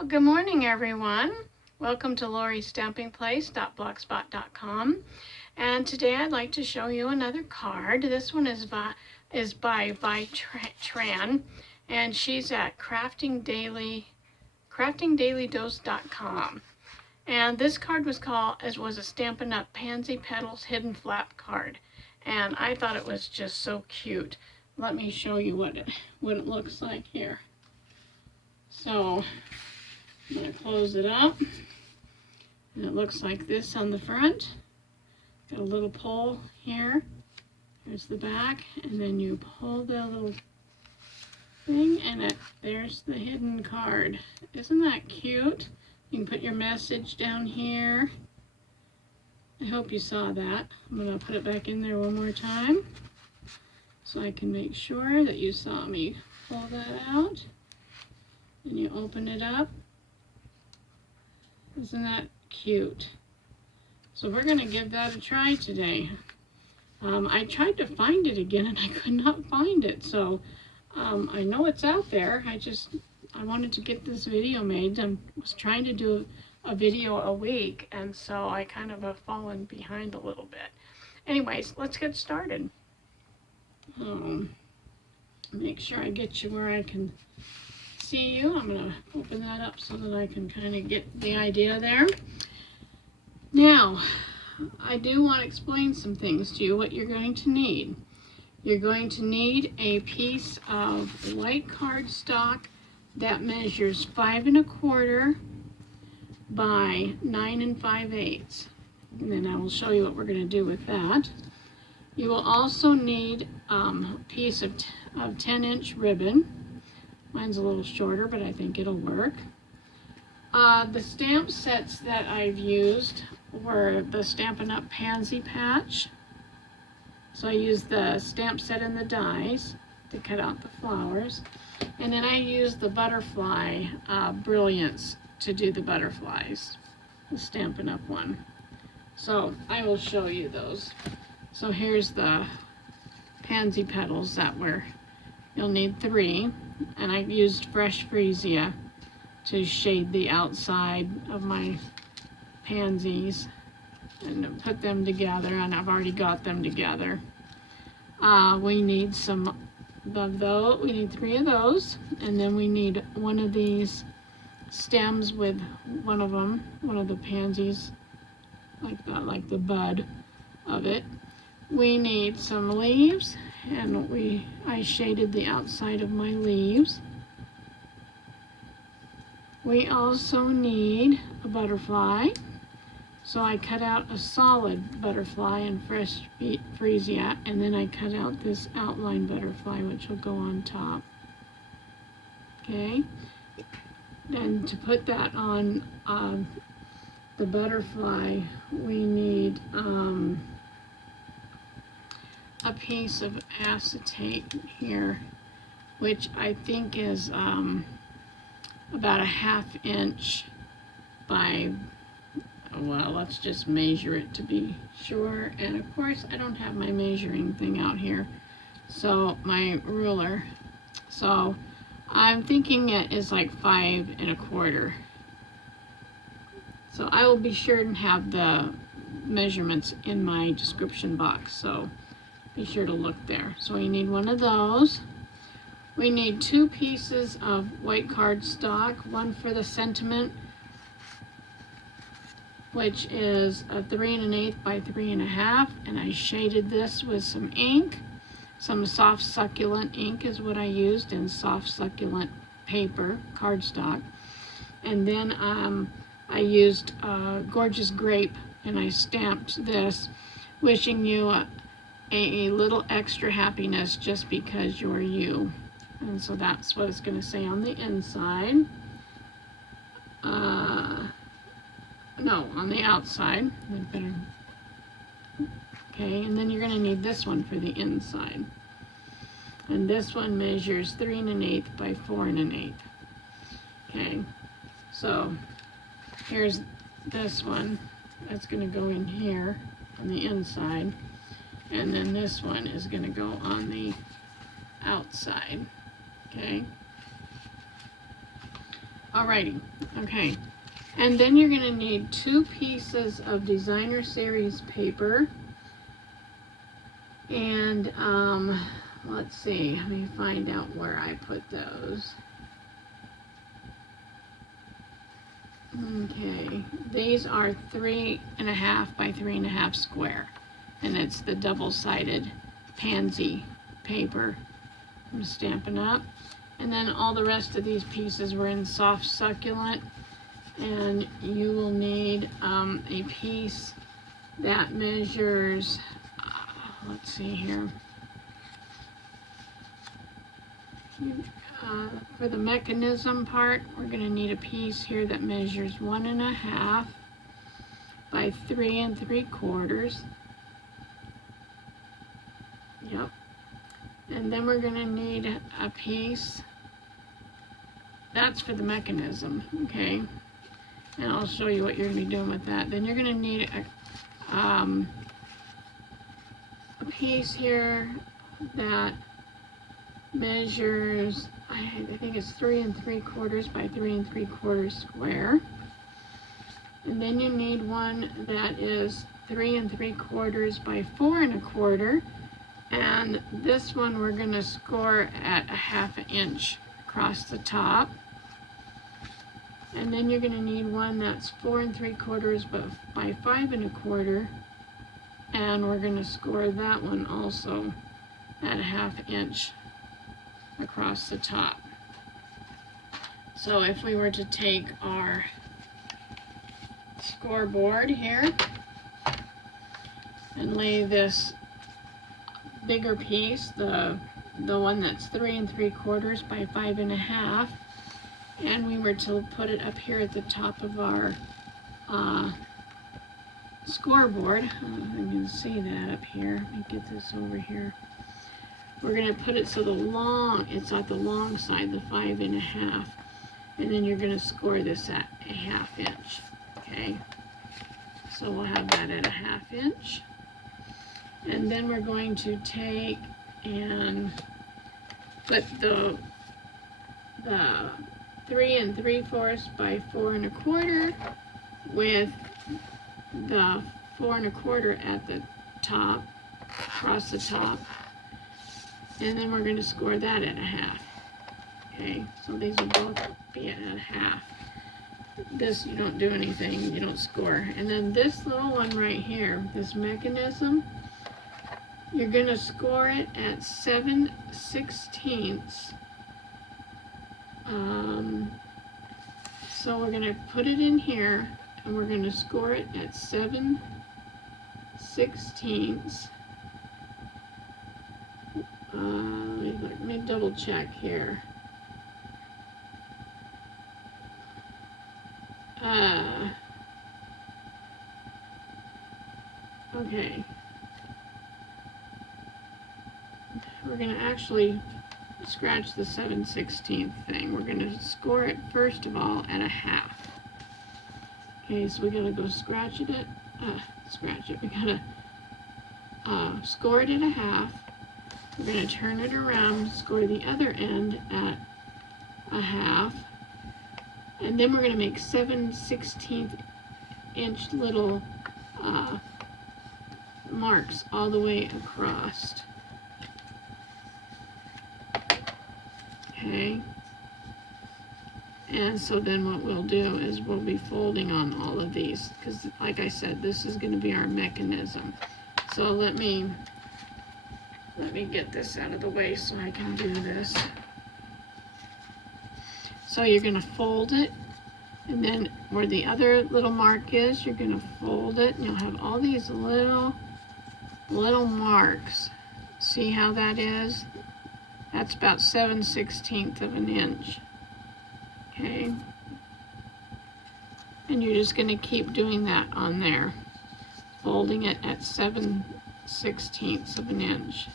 Well, good morning, everyone. Welcome to LoriStampingPlace.blogspot.com. And today I'd like to show you another card. This one is by Tran, and she's at craftingdailydose.com. And this card was a Stampin' Up! Pansy Petals Hidden Flap card. And I thought it was just so cute. Let me show you what it looks like here. So I'm going to close it up, and it looks like this on the front. Got a little pull here. There's the back, and then you pull the little thing, and there's the hidden card. Isn't that cute? You can put your message down here. I hope you saw that. I'm going to put it back in there one more time so I can make sure that you saw me pull that out. And you open it up. Isn't that cute? So we're going to give that a try today. I tried to find it again and I could not find it. So I know it's out there. I wanted to get this video made. I was trying to do a video a week, and so I kind of have fallen behind a little bit. Anyways, let's get started. Make sure I get you where I can see you. I'm going to open that up so that I can kind of get the idea there. Now, I do want to explain some things to you, what you're going to need. You're going to need a piece of white cardstock that measures 5 1/4 by 9 5/8. And then I will show you what we're going to do with that. You will also need a piece of 10-inch ribbon. Mine's a little shorter, but I think it'll work. The stamp sets that I've used were the Stampin' Up! Pansy patch. So I used the stamp set and the dies to cut out the flowers. And then I used the butterfly Brilliance to do the butterflies, the Stampin' Up! One. So I will show you those. So here's the Pansy petals you'll need 3. And I used fresh freesia to shade the outside of my pansies and put them together, and I've already got them together. We need some of those. We need 3 of those, and then we need one of these stems with one of the pansies, like that, like the bud of it. We need some leaves, and I shaded the outside of my leaves. We also need a butterfly, so I cut out a solid butterfly in fresh freesia, and then I cut out this outline butterfly, which will go on top. Okay, and to put that on the butterfly, we need a piece of acetate here, which I think is about a 1/2 inch by, well, let's just measure it to be sure. And of course I don't have my measuring thing out here, so my ruler. So I'm thinking it is like 5 1/4. So I will be sure and have the measurements in my description box, so be sure to look there. So we need one of those. We need 2 pieces of white cardstock, one for the sentiment, which is a 3 1/8 by 3 1/2, and I shaded this with some ink. Some soft succulent ink is what I used, and soft succulent paper, cardstock. And then I used Gorgeous Grape, and I stamped this, wishing you a little extra happiness just because you're you. And so that's what it's going to say on the inside. No, on the outside. Okay, and then you're going to need this one for the inside. And this one measures 3 1/8 by 4 1/8. Okay, so here's this one. That's going to go in here on the inside. And then this one is going to go on the outside. Okay. Alrighty, okay. And then you're going to need 2 pieces of designer series paper. And let's see, let me find out where I put those. Okay, these are 3.5 by 3.5 square, and it's the double-sided Pansy paper. I'm stamping up. And then all the rest of these pieces were in soft succulent, and you will need a piece that measures, let's see here, for the mechanism part, we're going to need a piece here that measures 1.5 by 3 3/4. Yep. And then we're going to need a piece, that's for the mechanism, okay? And I'll show you what you're going to be doing with that. Then you're going to need a piece here that measures, I think it's 3 3/4 by 3 3/4 square. And then you need one that is 3 3/4 by 4 1/4. And this one we're going to score at 1/2 inch across the top. And then you're going to need one that's 4 3/4 by 5 1/4. And we're going to score that one also at 1/2 inch across the top. So if we were to take our scoreboard here and lay this bigger piece, the one that's 3 3/4 by 5 1/2, and we were to put it up here at the top of our scoreboard, I don't know if you can see that up here. Let me get this over here. We're going to put it so it's at the long side, the 5 1/2, and then you're going to score this at 1/2 inch. Okay, so we'll have that at 1/2 inch. And then we're going to take and put the 3 3/4 by 4 1/4 with the 4 1/4 at the top, across the top, and then we're going to score that at 1/2. Okay, so these will both be at 1/2. This, you don't do anything, you don't score. And then this little one right here, this mechanism, you're going to score it at 7/16. So we're going to put it in here, and we're going to score it at 7/16. Let me double check here. Okay. We're going to actually scratch the 7/16 thing. We're going to score it first of all at 1/2. Okay, so we're going to go scratch it. We got to score it at 1/2. We're going to turn it around, score the other end at 1/2. And then we're going to make 7/16 inch little marks all the way across. Okay. And so then what we'll do is we'll be folding on all of these, because like I said, this is going to be our mechanism. So let me get this out of the way so I can do this. So you're going to fold it, and then where the other little mark is, you're going to fold it, and you'll have all these little marks. See how that is? That's about 7/16 of an inch. Okay. And you're just going to keep doing that on there, folding it at 7/16 of an inch.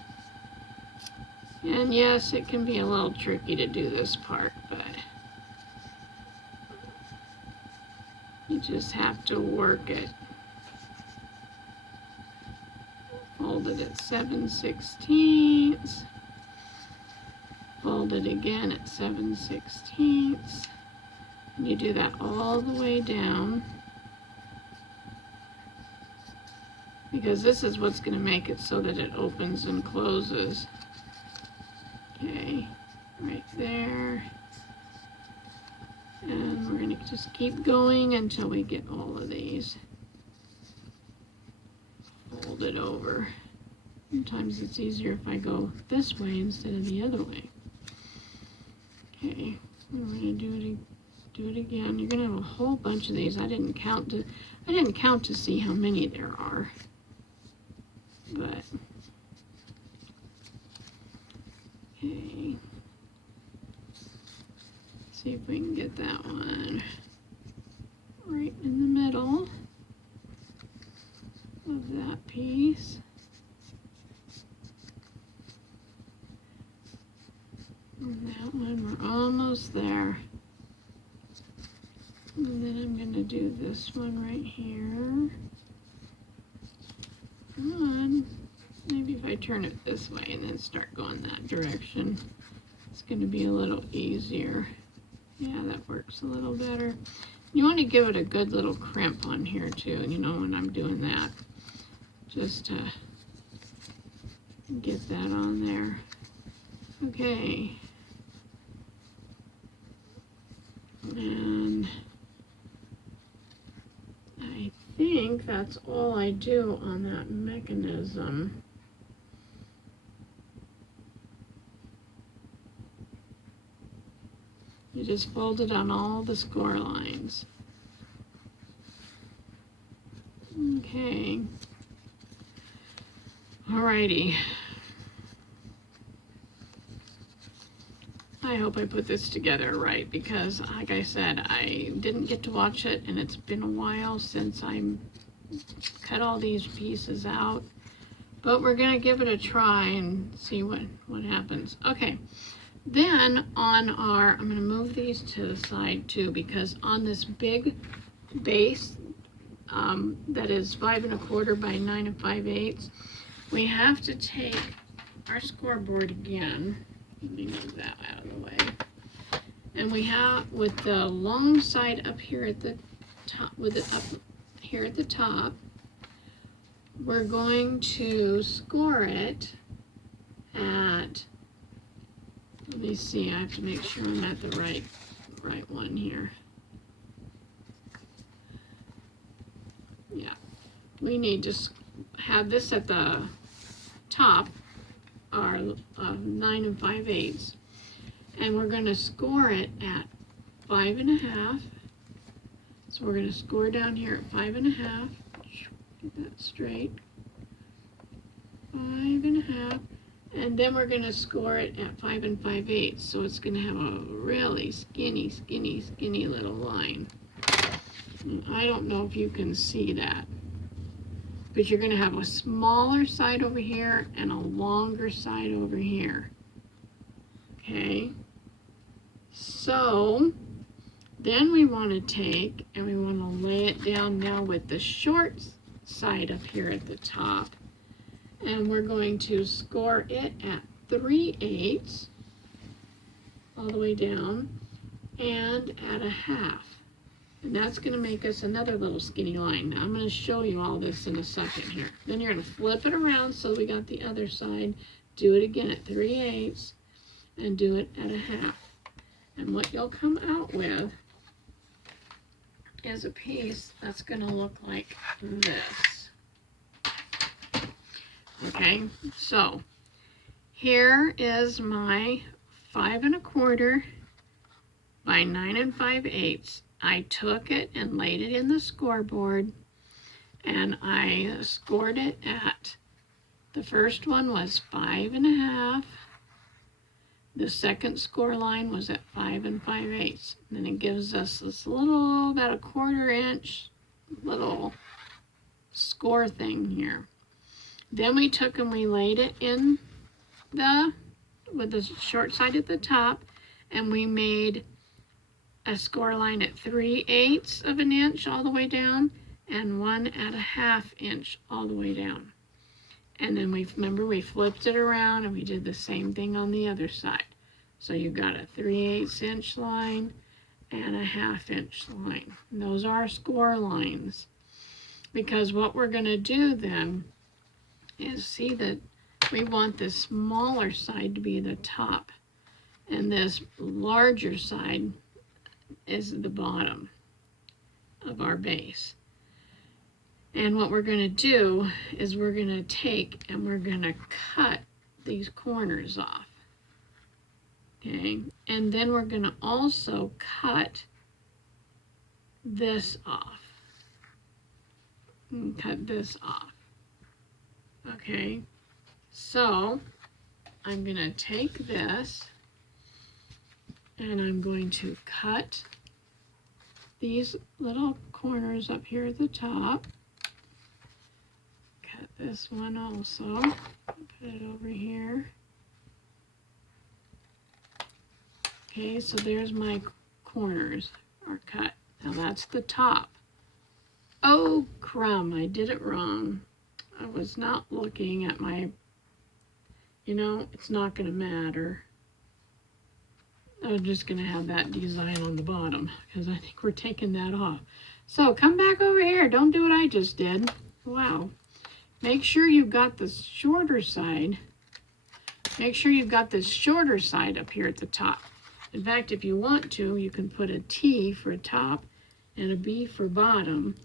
And yes, it can be a little tricky to do this part, but you just have to work it. Fold it at 7/16. Fold it again at 7/16. And you do that all the way down, because this is what's going to make it so that it opens and closes. Okay, right there. And we're going to just keep going until we get all of these folded over. Sometimes it's easier if I go this way instead of the other way. Okay, we're going to do it again. You're going to have a whole bunch of these. I didn't count to see how many there are. But okay. See if we can get that one right in the middle of that piece. And that one, we're almost there. And then I'm going to do this one right here. Come on. Maybe if I turn it this way and then start going that direction, it's going to be a little easier. Yeah, that works a little better. You want to give it a good little crimp on here too, you know, when I'm doing that. Just to get that on there. Okay. And I think that's all I do on that mechanism. You just fold it on all the score lines. Okay. Alrighty. I hope I put this together right, because like I said, I didn't get to watch it and it's been a while since I cut all these pieces out. But we're gonna give it a try and see what happens. Okay. Then on our, I'm going to move these to the side too, because on this big base that is 5 1/4 by 9 5/8, we have to take our scoreboard again. Let me move that out of the way. And we have, with the long side up here at the top, with it up here at the top, we're going to score it at, let me see, I have to make sure I'm at the right one here. Yeah, we need to have this at the top, our 9 5/8, and we're going to score it at 5 1/2. So we're going to score down here at 5 1/2. Get that straight. 5 1/2. And then we're going to score it at 5 5/8. So it's going to have a really skinny little line. And I don't know if you can see that. But you're going to have a smaller side over here and a longer side over here. Okay. So then we want to take and we want to lay it down now with the short side up here at the top. And we're going to score it at 3/8 all the way down and at 1/2. And that's going to make us another little skinny line. Now I'm going to show you all this in a second here. Then you're going to flip it around so we got the other side. Do it again at 3/8 and do it at 1/2. And what you'll come out with is a piece that's going to look like this. Okay, so here is my 5 1/4 by 9 5/8. I took it and laid it in the scoreboard, and I scored it at, the first one was 5 1/2. The second score line was at 5 5/8. And then it gives us this little, about a 1/4 inch little score thing here. Then we took and we laid it in with the short side at the top, and we made a score line at 3/8 of an inch all the way down, and one at 1/2 inch all the way down. And then remember we flipped it around and we did the same thing on the other side. So you got a 3/8 inch line and a 1/2 inch line. And those are our score lines. Because what we're going to do then is see that we want this smaller side to be the top, and this larger side is the bottom of our base. And what we're going to do is we're going to take and we're going to cut these corners off. Okay, and then we're going to also cut this off. And cut this off. Okay, so I'm going to take this and I'm going to cut these little corners up here at the top. Cut this one also. Put it over here. Okay, so there's my corners are cut. Now that's the top. Oh, crumb, I did it wrong. I was not looking at my, it's not going to matter. I'm just going to have that design on the bottom because I think we're taking that off. So come back over here. Don't do what I just did. Wow. Make sure you've got the shorter side. Make sure you've got this shorter side up here at the top. In fact, if you want to, you can put a T for top and a B for bottom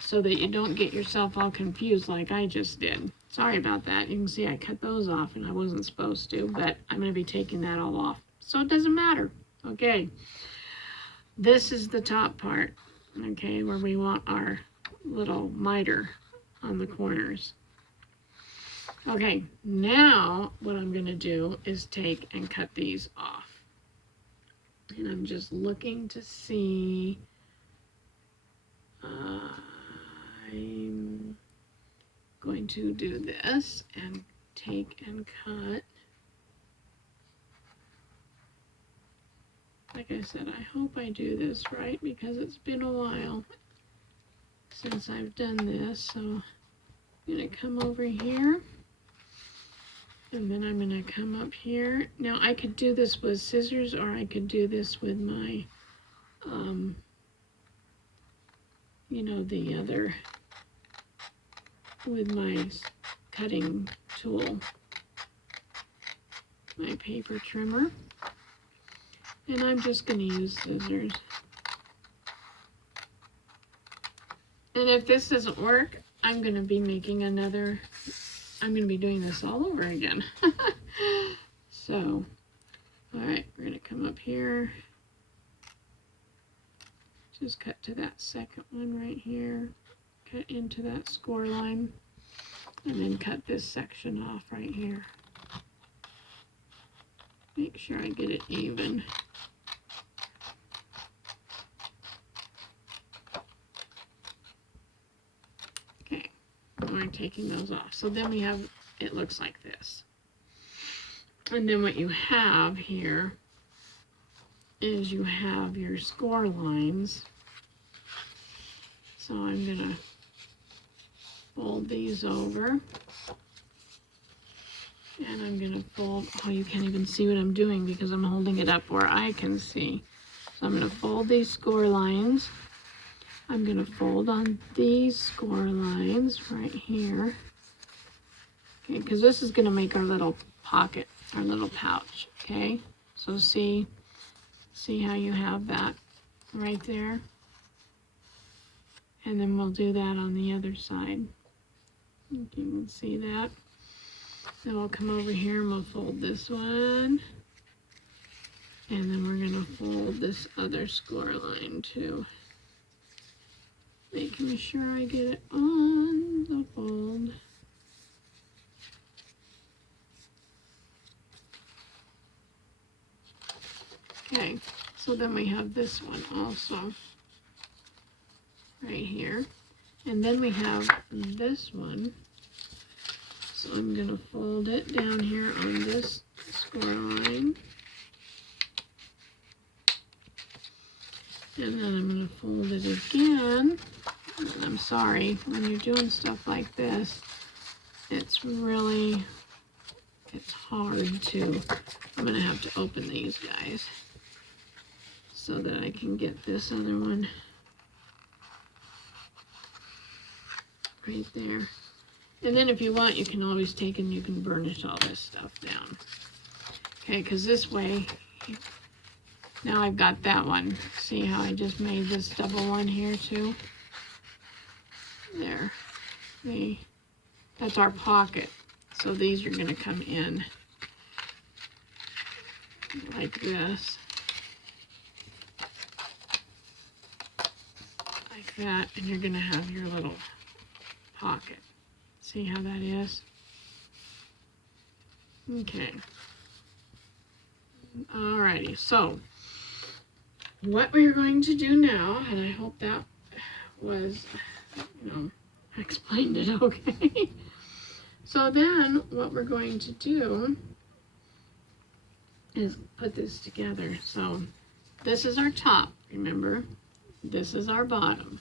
so that you don't get yourself all confused like I just did. Sorry about that. You can see I cut those off and I wasn't supposed to, but I'm going to be taking that all off. So it doesn't matter. Okay. This is the top part, okay, where we want our little miter on the corners. Okay, now what I'm going to do is take and cut these off. And I'm just looking to see. I'm going to do this and take and cut. Like I said, I hope I do this right because it's been a while since I've done this. So I'm going to come over here and then I'm going to come up here. Now I could do this with scissors or I could do this with my, the other, with my cutting tool, my paper trimmer. And I'm just going to use scissors. And if this doesn't work, I'm going to be making another, I'm going to be doing this all over again. So, all right, we're going to come up here. Just cut to that second one right here. Cut into that score line. And then cut this section off right here. Make sure I get it even. Okay, we're taking those off. So then we have, it looks like this. And then what you have here is you have your score lines. So I'm going to fold these over. And I'm going to fold, oh, you can't even see what I'm doing because I'm holding it up where I can see. So I'm going to fold these score lines. I'm going to fold on these score lines right here. Okay, because this is going to make our little pocket, our little pouch, okay? So see how you have that right there? And then we'll do that on the other side. You can see that. Then we'll come over here and we'll fold this one. And then we're going to fold this other score line too. Making sure I get it on the fold. Okay, so then we have this one also right here. And then we have this one. So I'm going to fold it down here on this score line. And then I'm going to fold it again. And I'm sorry, when you're doing stuff like this, it's hard to, I'm going to have to open these guys. so that I can get this other one right there. And then if you want, you can always take and you can burnish all this stuff down. Okay, because this way, now I've got that one. See how I just made this double one here too? There. See? That's our pocket. So these are going to come in like this. Like that. And you're going to have your little pocket. See how that is? Okay. Alrighty, so what we're going to do now, and I hope that was, I explained it okay. So then what we're going to do is put this together. So this is our top, remember? This is our bottom.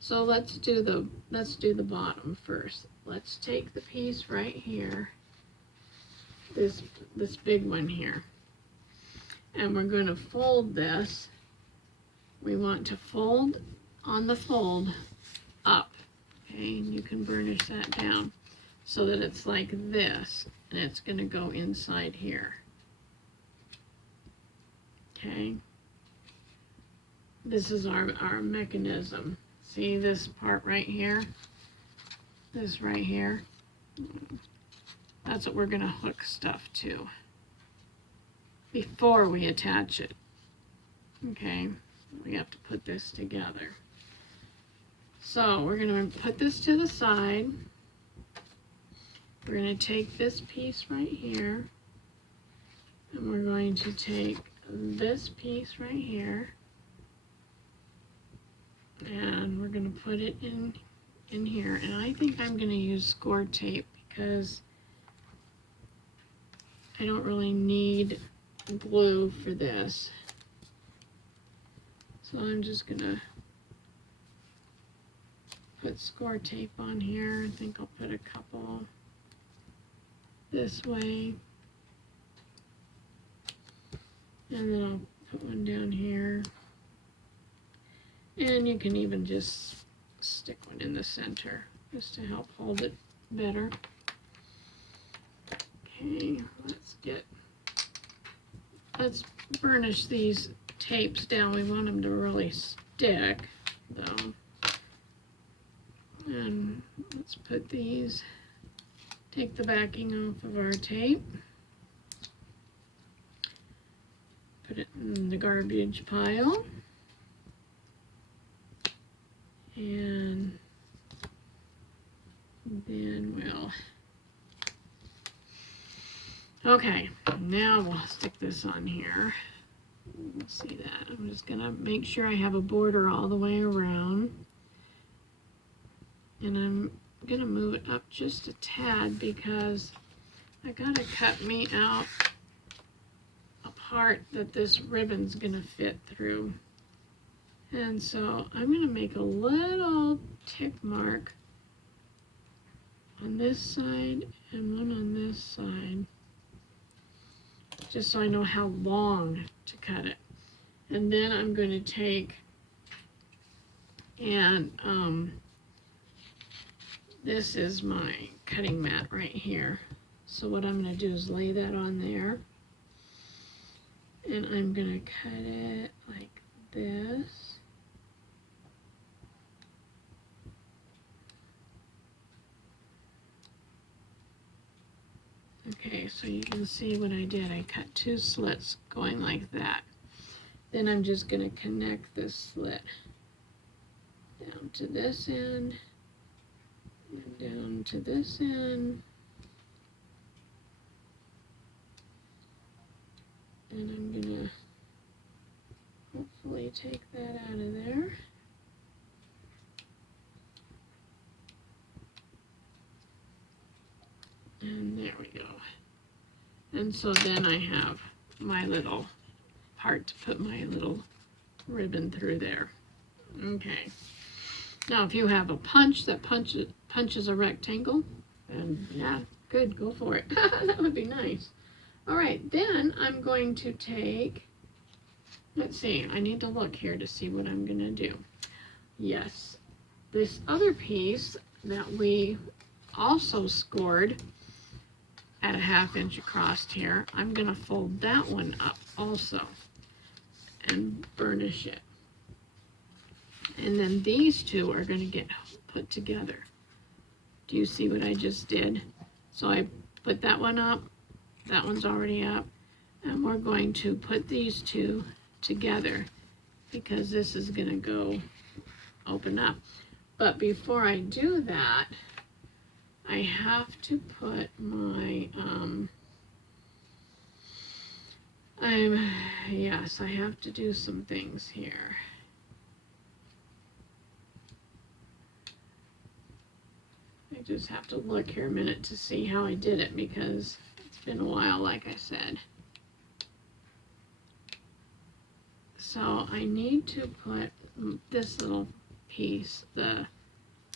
So let's do the bottom first. Let's take the piece right here, this big one here, and we're going to fold this. We want to fold on the fold up, okay, and you can burnish that down so that it's like this, and it's going to go inside here, okay. This is our mechanism. See this part right here? This right here? That's what we're going to hook stuff to before we attach it. Okay, we have to put this together. So we're going to put this to the side. We're going to take this piece right here, and we're going to take this piece right here, and we're going to put it in here. And I think I'm going to use score tape because I don't really need glue for this. So I'm just going to put score tape on here. I think I'll put a couple this way. And then I'll put one down here. And you can even just stick one in the center just to help hold it better. Okay, let's burnish these tapes down. We want them to really stick though. And let's put these, take the backing off of our tape, put it in the garbage pile. And then okay, now we'll stick this on here. Let's see that. I'm just gonna make sure I have a border all the way around. And I'm gonna move it up just a tad because I gotta cut me out a part that this ribbon's gonna fit through. And so I'm going to make a little tick mark on this side and one on this side, just so I know how long to cut it. And then I'm going to take and this is my cutting mat right here. So what I'm going to do is lay that on there, and I'm going to cut it like this. Okay, so you can see what I did. I cut two slits going like that. Then I'm just going to connect this slit down to this end, and down to this end. And I'm going to hopefully take that out of there. And there we go. And so then I have my little part to put my little ribbon through there. Okay. Now if you have a punch that punches a rectangle, then yeah, good, go for it. That would be nice. All right, then I'm going to take let's see, I need to look here to see what I'm gonna do. Yes, this other piece that we also scored at a 1/2 inch across here, I'm gonna fold that one up also and burnish it. And then these two are gonna get put together. Do you see what I just did? So I put that one up, that one's already up, and we're going to put these two together because this is gonna go open up. But before I do that, I have to put my, yes, I have to do some things here. I just have to look here a minute to see how I did it because it's been a while, like I said. So I need to put this little piece, the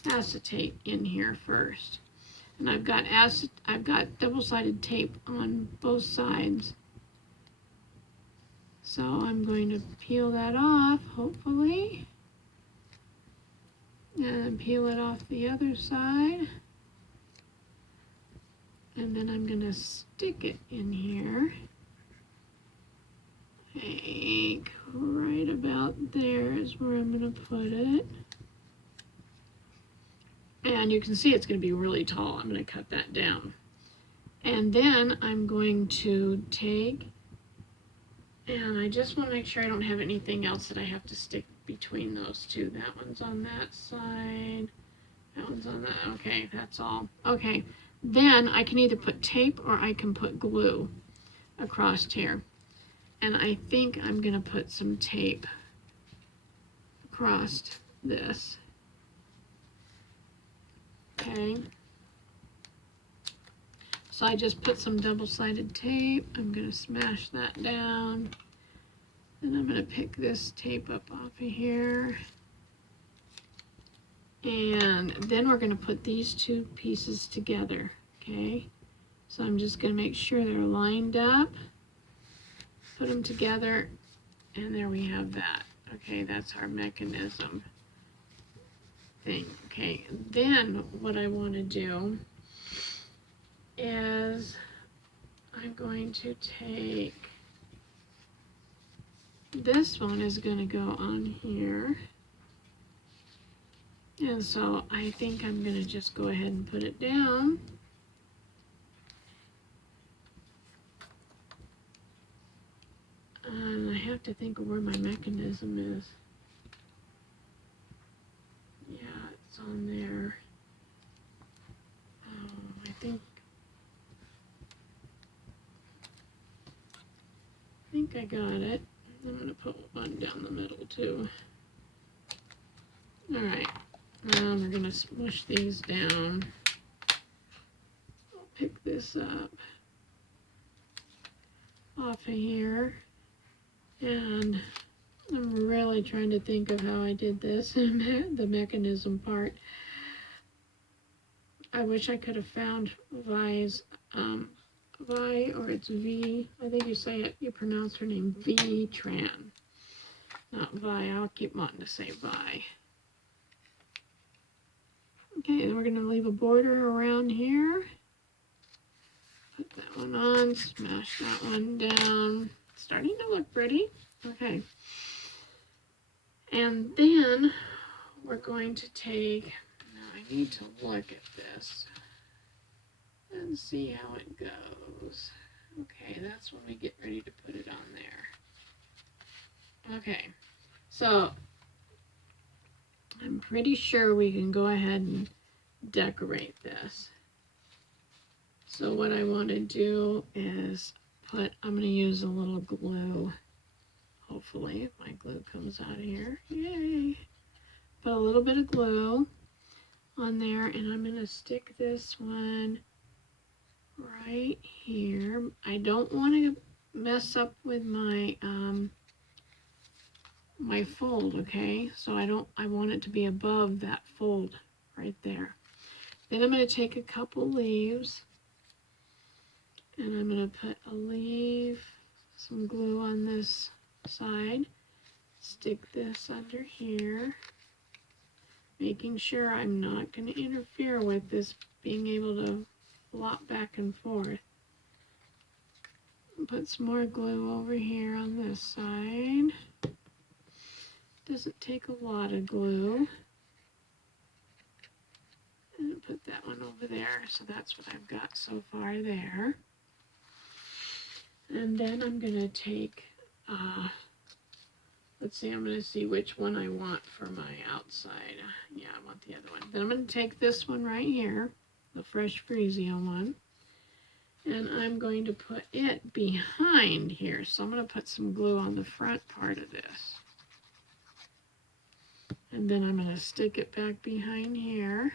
acetate, in here first. And I've got double-sided tape on both sides. So I'm going to peel that off, hopefully. And peel it off the other side. And then I'm going to stick it in here. I think right about there is where I'm going to put it. And you can see it's going to be really tall. I'm going to cut that down. And then I'm going to take, and I just want to make sure I don't have anything else that I have to stick between those two. That one's on that side. That one's on that. Okay, that's all. Okay, then I can either put tape or I can put glue across here. And I think I'm going to put some tape across this. Okay. So I just put some double-sided tape. I'm going to smash that down. And I'm going to pick this tape up off of here. And then we're going to put these two pieces together. Okay. So I'm just going to make sure they're lined up. Put them together. And there we have that. Okay, that's our mechanism thing. Okay, then what I want to do is I'm going to take, this one is going to go on here. And so I think I'm going to just go ahead and put it down. And I have to think of where my mechanism is. Yeah, it's on there. Oh, I think I got it. I'm going to put one down the middle too. All right, now we're going to smush these down. I'll pick this up off of here. And I'm really trying to think of how I did this, the mechanism part. I wish I could have found Vi's, Vi, or it's V. I think you say it, you pronounce her name V-Tran. Not Vi, I'll keep wanting to say Vi. Okay, then we're going to leave a border around here. Put that one on, smash that one down. Starting to look pretty. Okay. And then we're going to take, now I need to look at this and see how it goes. Okay, that's when we get ready to put it on there. Okay, so I'm pretty sure we can go ahead and decorate this. So what I want to do is I'm going to use a little glue, hopefully, if my glue comes out of here. Yay! Put a little bit of glue on there, and I'm going to stick this one right here. I don't want to mess up with my my fold, okay? So I want it to be above that fold right there. Then I'm going to take a couple leaves, and I'm going to put a leaf, some glue on this side. Stick this under here, making sure I'm not going to interfere with this being able to flop back and forth. Put some more glue over here on this side. Doesn't take a lot of glue. And put that one over there. So that's what I've got so far there. And then I'm going to take, let's see, I'm going to see which one I want for my outside. Yeah, I want the other one. Then I'm going to take this one right here, the Fresh Freesia one, and I'm going to put it behind here. So I'm going to put some glue on the front part of this. And then I'm going to stick it back behind here.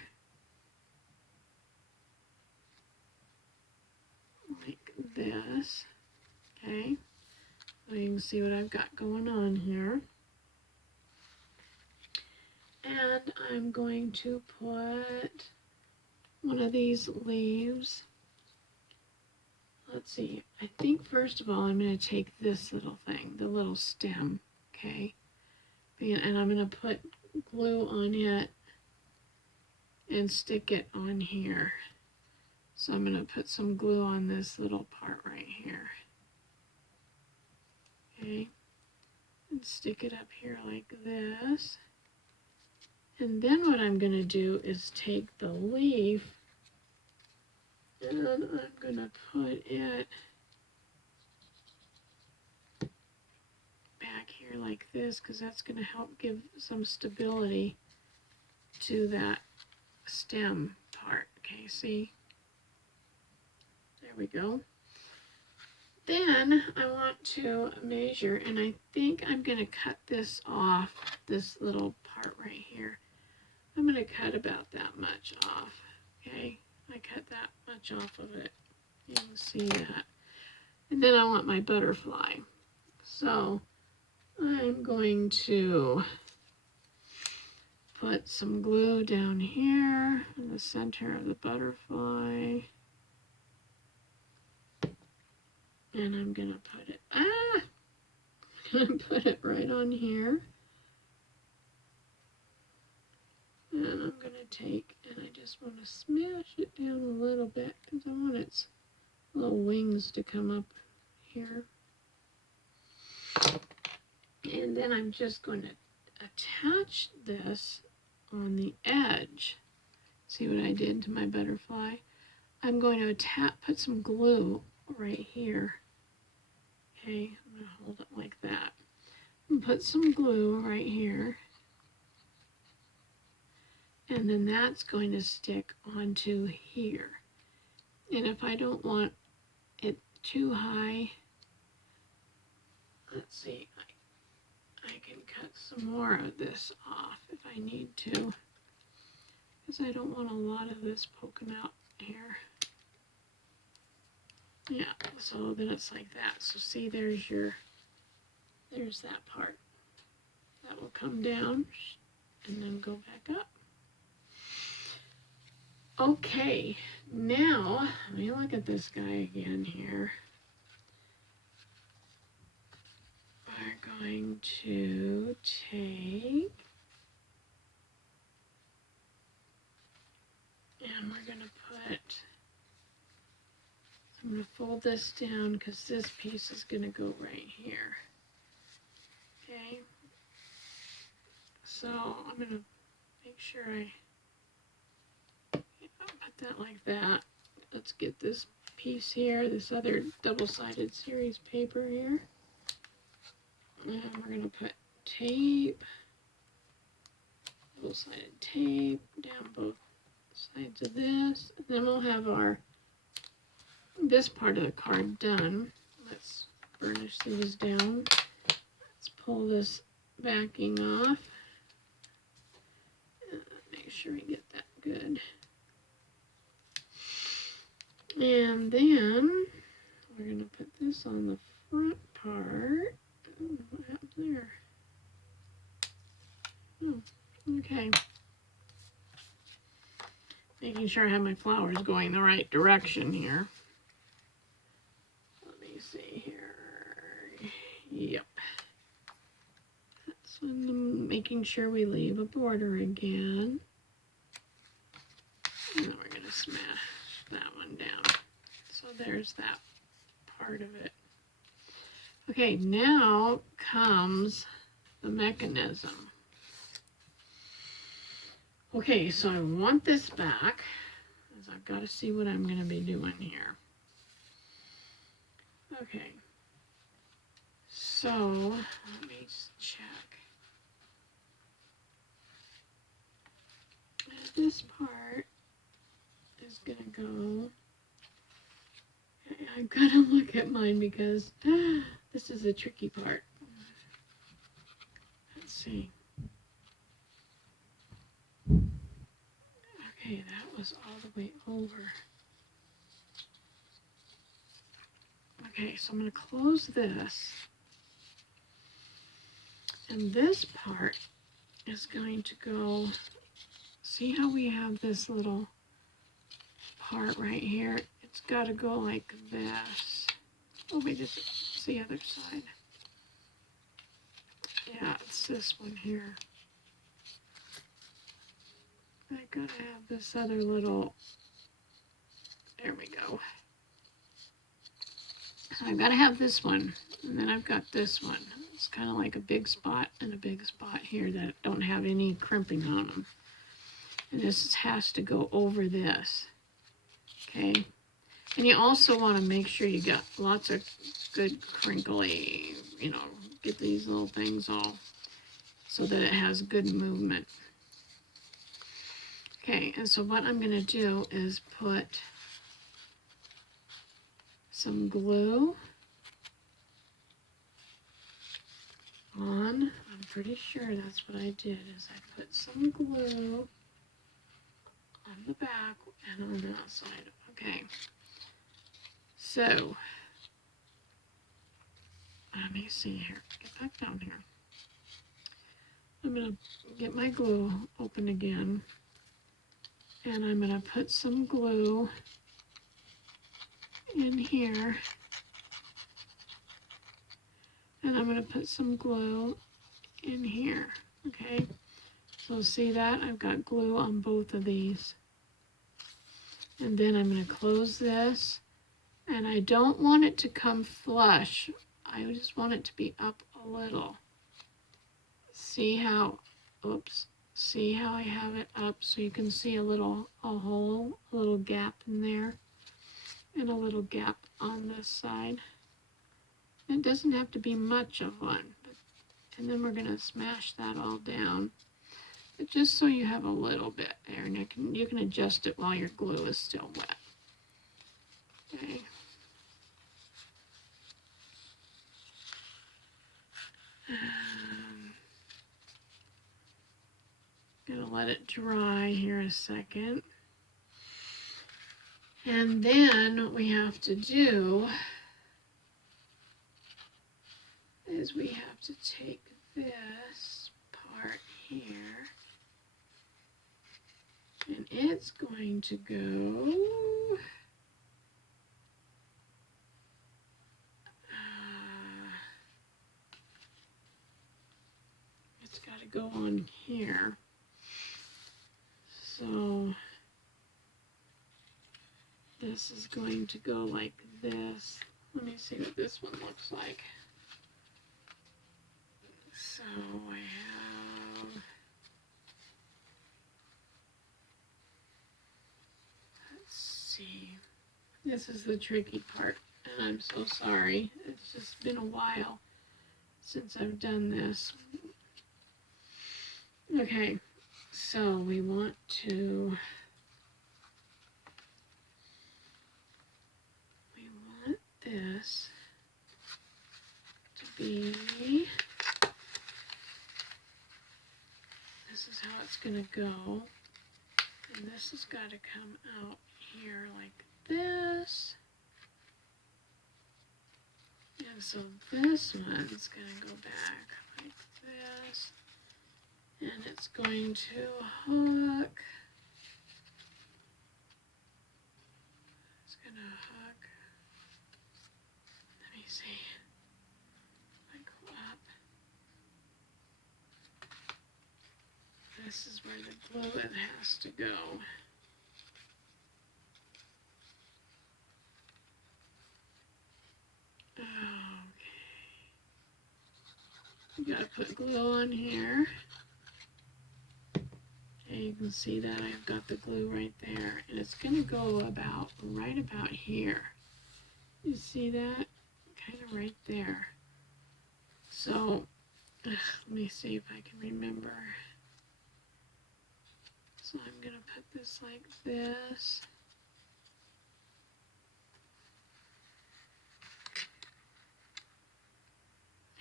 Like this. Okay. So you can see what I've got going on here. And I'm going to put one of these leaves. Let's see. I think first of all I'm going to take this little thing, the little stem, okay? And I'm going to put glue on it and stick it on here. So I'm going to put some glue on this little part right here. Okay? And stick it up here like this. And then what I'm going to do is take the leaf and I'm going to put it back here like this, because that's going to help give some stability to that stem part. Okay, see? There we go. Then I want to measure, and I think I'm going to cut this off, this little part right here. I'm going to cut about that much off. Okay, I cut that much off of it. You can see that. And then I want my butterfly. So I'm going to put some glue down here in the center of the butterfly. And I'm going to put it, put it right on here. And I'm going to take, and I just want to smash it down a little bit because I want its little wings to come up here. And then I'm just going to attach this on the edge. See what I did to my butterfly? I'm going to put some glue right here. Okay, I'm going to hold it like that. And put some glue right here. And then that's going to stick onto here. And if I don't want it too high, let's see, I can cut some more of this off if I need to, because I don't want a lot of this poking out here. Yeah, so then it's like that. So see, there's that part. That will come down and then go back up. Okay, now let me look at this guy again here. We're going to take, and we're going to put, I'm going to fold this down because this piece is going to go right here. Okay, so I'm going to make sure I put that like that. Let's get this piece here, this other double-sided series paper here. And we're going to put tape, double-sided tape down both sides of this. And then we'll have this part of the card done. Let's burnish these down. Let's pull this backing off. Make sure we get that good. And then we're going to put this on the front part. What happened there? Oh, okay. Making sure I have my flowers going the right direction here. Let me see here. Yep. And making sure we leave a border again. And then we're going to smash that one down. So there's that part of it. Okay, now comes the mechanism. Okay, so I want this back, because I've got to see what I'm going to be doing here. Okay, so let me check. This part is going to go. Okay, I've got to look at mine because this is a tricky part. Let's see. Okay, that was all the way over. Okay, so I'm going to close this. And this part is going to go, see how we have this little part right here? It's got to go like this. Oh, wait, it's the other side. Yeah, it's this one here. I gotta have this other little, there we go. So I've got to have this one, and then I've got this one. It's kind of like a big spot and a big spot here that don't have any crimping on them. And this has to go over this, okay? And you also want to make sure you got lots of good crinkly, you know, get these little things all so that it has good movement. Okay, and so what I'm going to do is put some glue on. I'm pretty sure that's what I did, is I put some glue on the back and on the outside. Okay, so let me see here. Get back down here. I'm going to get my glue open again, and I'm going to put some glue in here, and I'm going to put some glue in here. Okay, so see that? I've got glue on both of these. And then I'm going to close this, and I don't want it to come flush. I just want it to be up a little. See how, oops, see how I have it up so you can see a hole, a little gap in there, and a little gap on this side. It doesn't have to be much of one, and then we're going to smash that all down. But just so you have a little bit there, and you can adjust it while your glue is still wet. Okay. Gonna let it dry here a second. And then what we have to do is we have to take this part here, and it's going to go it's got to go on here. So this is going to go like this. Let me see what this one looks like. So I have, let's see, this is the tricky part, and I'm so sorry. It's just been a while since I've done this. Okay, so we want this to be, this is how it's going to go, and this has got to come out here like this, and so this one's going to go back like this, and it's going to hook, it's going to hook, let me see, I go up, this is where the glue has to go. Okay. You gotta put glue on here. Okay, you can see that I've got the glue right there, and it's gonna go about right about here. You see that? Kind of right there. So, let me see if I can remember. So I'm gonna put this like this.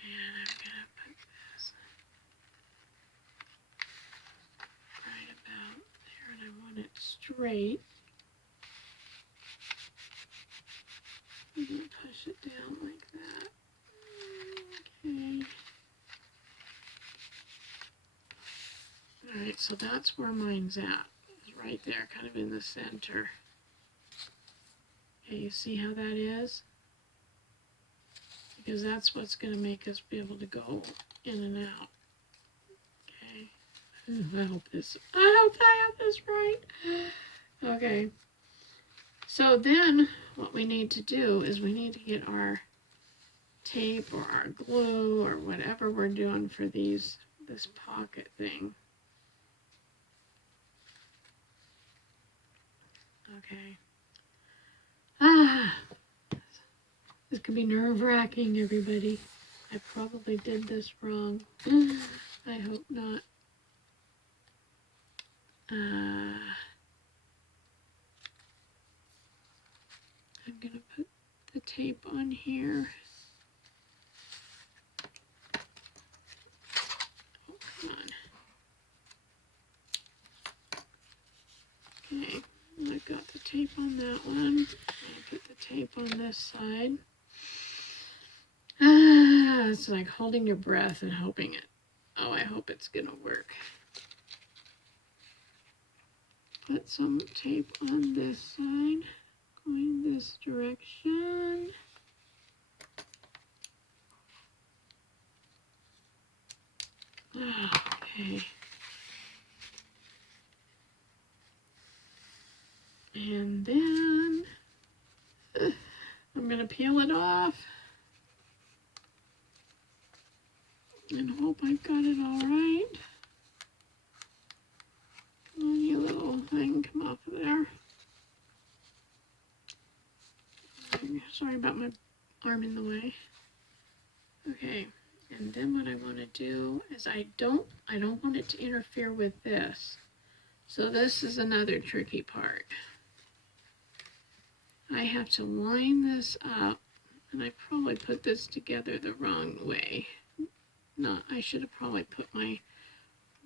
And I'm gonna put this right about there, and I want it straight. I'm gonna push it down like that. Okay. Alright, so that's where mine's at. It's right there, kind of in the center. Okay, you see how that is? Because that's what's going to make us be able to go in and out. Okay. I hope I have this right. Okay. So then what we need to do is we need to get our tape or our glue or whatever we're doing for this pocket thing. Okay. This could be nerve-wracking, everybody. I probably did this wrong. I hope not. I'm gonna put the tape on here. Oh, come on. Okay, I've got the tape on that one. I'll put the tape on this side. It's like holding your breath and hoping it. Oh, I hope it's gonna work. Put some tape on this side, going this direction. Okay. And then I'm gonna peel it off and hope I've got it all right. Come on, you little thing, come off of there. Sorry about my arm in the way. Okay, and then what I want to do is I don't want it to interfere with this. So this is another tricky part. I have to line this up, and I probably put this together the wrong way. No, I should have probably put my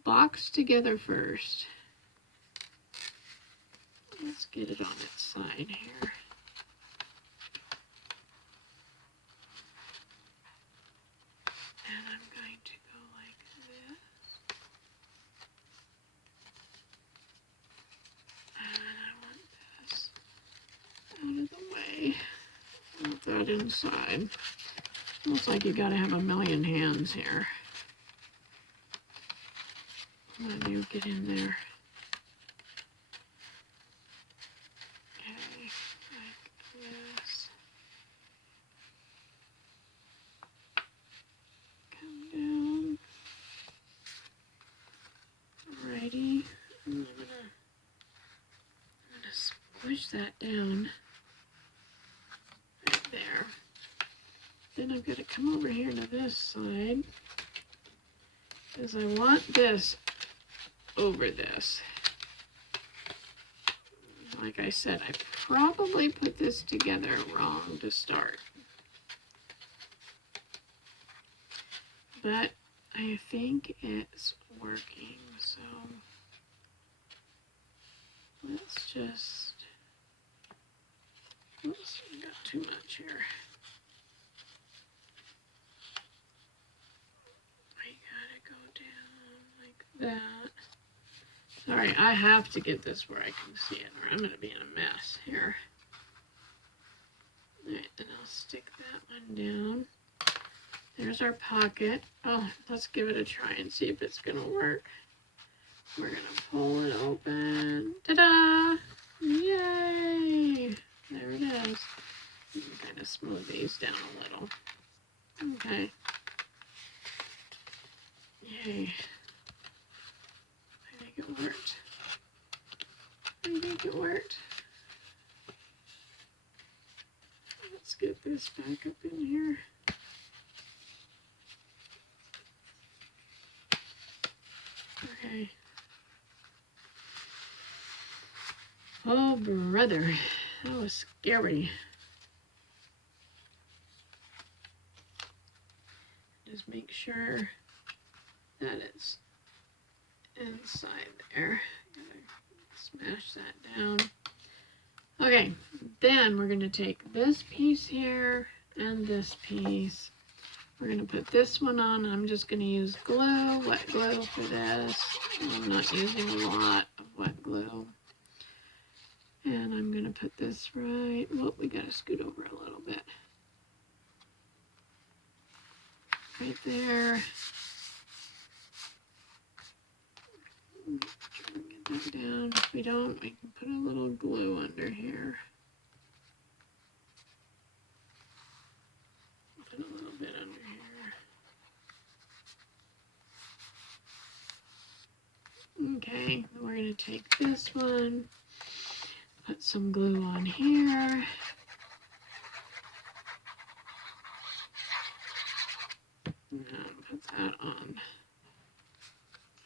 box together first. Let's get it on its side here. And I'm going to go like this. And I want this out of the way. Put that inside. Looks like you gotta have a million hands here. Let you get in there. Okay, like this. Come down. Alrighty. I'm gonna squish that down right there. Then I've got to come over here to this side because I want this over this. Like I said, I probably put this together wrong to start. But I think it's working, so let's just, oops, I got too much here. I gotta go down like that. Sorry, I have to get this where I can see it, or I'm gonna be in a mess here. Alright, and I'll stick that one down. There's our pocket. Oh, let's give it a try and see if it's gonna work. We're gonna pull it open. Ta-da! Yay! There it is. You can kind of smooth these down a little. Okay. Yay. I think it worked. I think it worked. Let's get this back up in here. Okay. Oh, brother. That was scary. Just make sure that it's inside there. Gotta smash that down. Okay, then we're going to take this piece here and this piece. We're going to put this one on. I'm just going to use glue, wet glue for this. I'm not using a lot of wet glue. And I'm going to put this right, well, we got to scoot over a little bit. Right there. Try to get that down. If we don't, we can put a little glue under here. Put a little bit under here. Okay, then we're going to take this one, put some glue on here. And put that on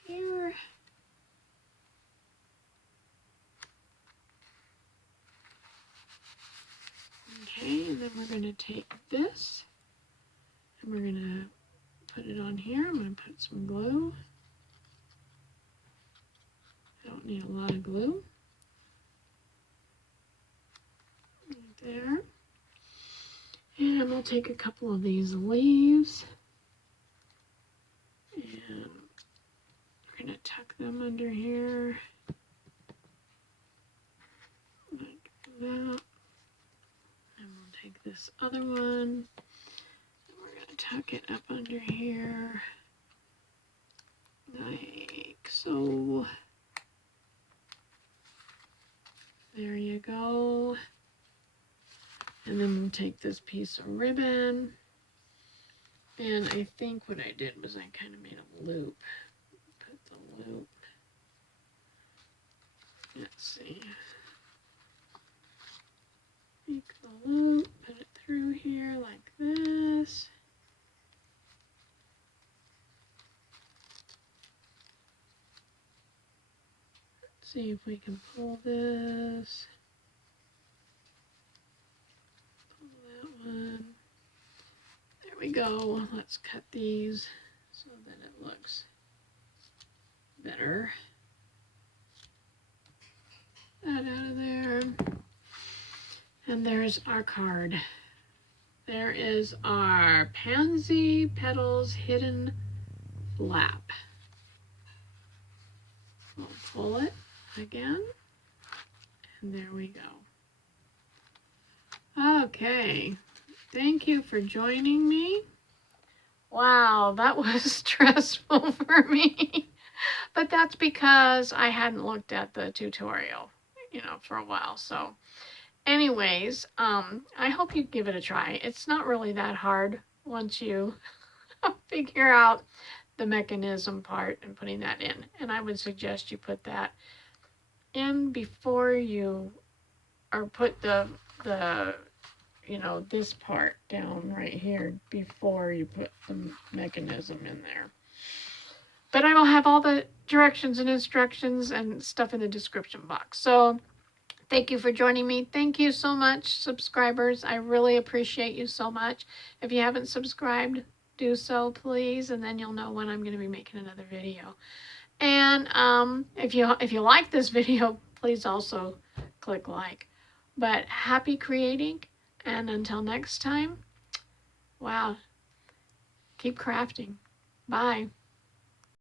here. Okay, and then we're going to take this and we're going to put it on here. I'm going to put some glue. I don't need a lot of glue. Right there. And we'll take a couple of these leaves and we're going to tuck them under here like that. And we'll take this other one and we're going to tuck it up under here like so. There you go. And then we'll take this piece of ribbon. And I think what I did was I kind of made a loop. Put the loop. Let's see. Make the loop, put it through here like this. Let's see if we can pull this. Pull that one. There we go. Let's cut these so that it looks better. That out of there. And there's our card. There is our Pansy Petals Hidden Flap. We'll pull it again. And there we go. Okay. Thank you for joining me. Wow, that was stressful for me. But that's because I hadn't looked at the tutorial, for a while. So anyways, I hope you give it a try. It's not really that hard once you figure out the mechanism part and putting that in. And I would suggest you put that in before you, or put the this part down right here before you put the mechanism in there. But I will have all the directions and instructions and stuff in the description box. So thank you for joining me. Thank you so much, subscribers. I really appreciate you so much. If you haven't subscribed, do so, please, and then you'll know when I'm going to be making another video. And if you like this video, please also click like. But happy creating, and until next time, wow, keep crafting. Bye.